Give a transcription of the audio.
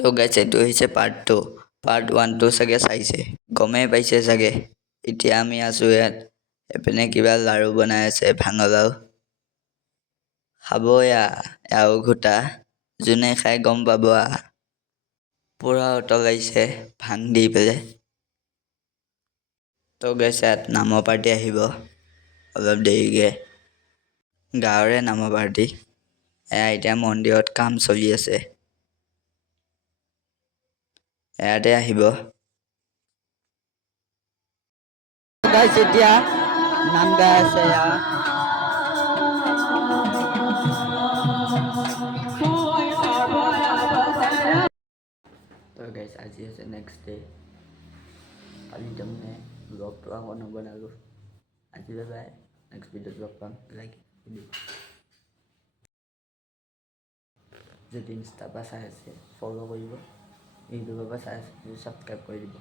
তো গাইছ এইটো হৈছে পাৰ্ট 2। পাৰ্ট 1টো চাগে চাইছে, গমেই পাইছে চাগে। এতিয়া আমি আছোঁ ইয়াত, এইপিনে কিবা লাৰু বনাই আছে, ভাঙলাও খাব এয়াও ঘোটা, যোনে খাই গম পাব পূৰা উতলাইছে ভাং দি পেলাই। তো গাইছ ইয়াত নামৰ পাৰ্টি আহিব অলপ দেৰিকৈ, গাঁৱৰে নামৰ পাৰ্টি। এতিয়া মন্দিৰত কাম চলি আছে, ইয়াতে আহিব। গাইছ এতিয়া নাম গাই আছে তো গাইছ আজি আছে নেক্সট ডে। কালি তাৰমানে ব্লগটো আকৌ নবনালোঁ। আজি বাই নেক্সট ভিডিঅ'ত লগ পাম। লাইক যদি ইনষ্টাৰ পৰা চাই আছে ফ'ল' কৰিব, ইউটিউবৰ পৰা চাই আছে ছাবস্ক্ৰাইব কৰি দিব।